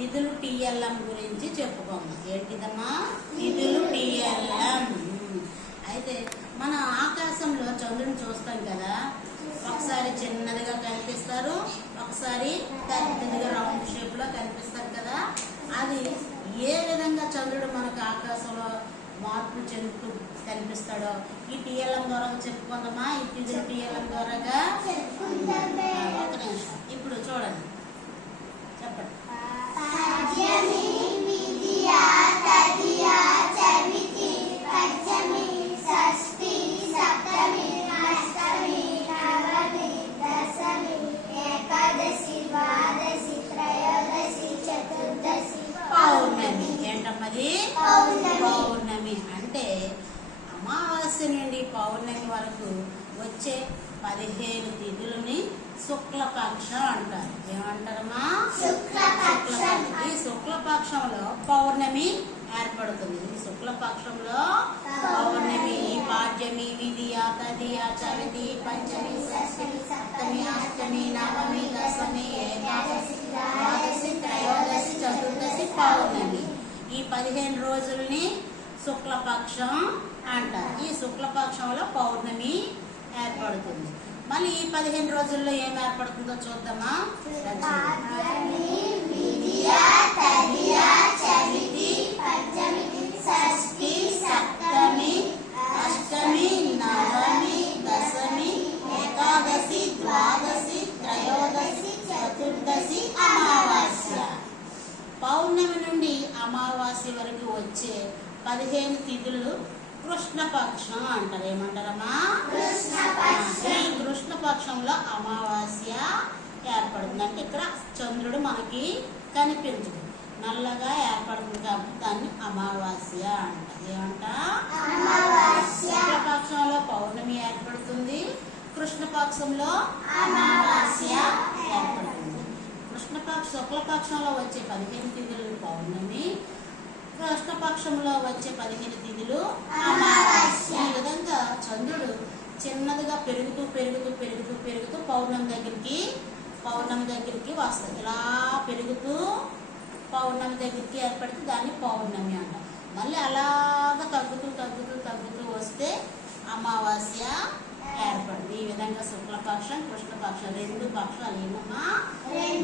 తిథులు టీఎల్ఎం గురించి చెప్పుకోండి. ఏంటిదమ్మా? తిథులు టీఎల్ఎం. అయితే మన ఆకాశంలో చంద్రుని చూస్తాం కదా, ఒకసారి చిన్నదిగా కనిపిస్తారు, ఒకసారి పెద్దదిగా రౌండ్ షేప్ లో కనిపిస్తారు కదా. అది ఏ విధంగా చంద్రుడు మనకు ఆకాశంలో మార్పులు చెందుతూ కనిపిస్తాడో ఈ టీఎల్ఎం ద్వారా చెప్పుకుందామా? ఈ తిథులు టీఎల్ఎం ద్వారాగా ఒక నిమిషం. ఇప్పుడు చూడండి, చెప్పండి. పౌర్ణమి. ఏంటమ్మది? పౌర్ణమి అంటే అమావాస్య నుండి పౌర్ణమి వరకు వచ్చే 15 తిథులని శుక్లపక్షం అంటారు. ఏమంటారమ్మా? శుక్లపక్షం. ఈ శుక్లపక్షంలో పౌర్ణమి ఏర్పడుతుంది. ఈ శుక్లపక్షంలో పౌర్ణమి పాడ్యమి, విధియ, తదియ, చవితి, పంచమి, షష్ఠి, సప్తమి, అష్టమి, నవమి, దశమి, ఏకాదశి, ద్వాదశి, త్రయోదశి, చతుర్దశి, పౌర్ణమి. ఈ 15 రోజుల్ని శుక్లపక్షం అంటారు. ఈ శుక్లపక్షంలో పౌర్ణమి ఏర్పడుతుంది. మళ్ళీ ఈ 15 రోజుల్లో ఏం ఏర్పడుతుందో చూద్దామా? షష్ఠి, సప్తమి, అష్టమి, నవమి, దశమి, ఏకాదశి, ద్వాదశి, త్రయోదశి, చతుర్దశి, అమావాస్య. పౌర్ణమి నుండి అమావాస్య వరకు వచ్చే 15 తిథులు కృష్ణపక్షం అంటారు. ఏమంటారమ్మా? ఈ కృష్ణపక్షంలో అమావాస్య ఏర్పడుతుంది. అంటే ఇక్కడ చంద్రుడు మనకి కనిపించదు, నల్లగా ఏర్పడుతుంది కాబట్టి దాన్ని అమావాస్య అంటారు. ఏమంట? శుక్లపక్షంలో పౌర్ణమి ఏర్పడుతుంది, కృష్ణపక్షంలో అమావాస్య ఏర్పడుతుంది. శుక్లపక్షంలో వచ్చే 15 తిథులు పౌర్ణమి, కృష్ణపక్షంలో వచ్చే 15 తిథులు అమావాస్య. ఈ విధంగా చంద్రుడు చిన్నదిగా పెరుగుతూ పెరుగుతూ పెరుగుతూ పెరుగుతూ పౌర్ణమి దగ్గరికి వస్తుంది. ఇలా పెరుగుతూ పౌర్ణమి దగ్గరికి ఏర్పడితే దాన్ని పౌర్ణమి అంటాం. మళ్ళీ అలాగా తగ్గుతూ తగ్గుతూ తగ్గుతూ వస్తే అమావాస్య ఏర్పడుతుంది. ఈ విధంగా శుక్లపక్షం, కృష్ణపక్షం 2 పక్షాలు. ఏమమ్మా?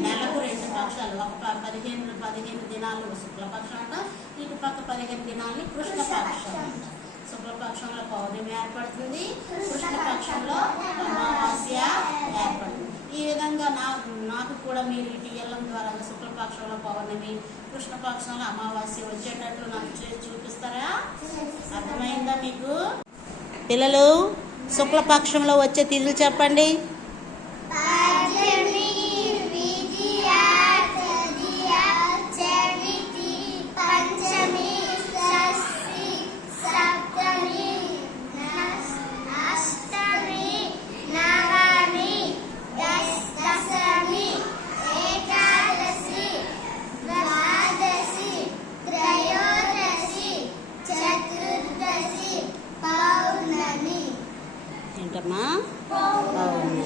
నెలకు 2 పక్షాలు. ఒక 15 దినాలు శుక్లపక్షం అంట, ఇటు పక్క 15 దినాలని కృష్ణపక్షం అంట. శుక్లపక్షంలో పౌర్ణమి ఏర్పడుతుంది, కృష్ణపక్షంలో అమావాస్య ఏర్పడుతుంది. ఈ విధంగా నాకు కూడా మీరు ఈ టీఎల్ఎం ద్వారా శుక్లపక్షంలో పౌర్ణమి, కృష్ణపక్షంలో అమావాస్య వచ్చేటట్లు నాకు చూపిస్తారా? అర్థమైందా మీకు? పిల్లలు, శుక్లపక్షంలో వచ్చే తిథులు చెప్పండి. ఏంటమ్మా? పౌర్ణమి.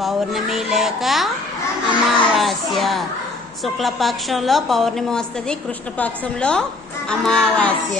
పౌర్ణమి లేక అమావాస్య. శుక్లపక్షంలో పౌర్ణమి వస్తుంది, కృష్ణపక్షంలో అమావాస్య.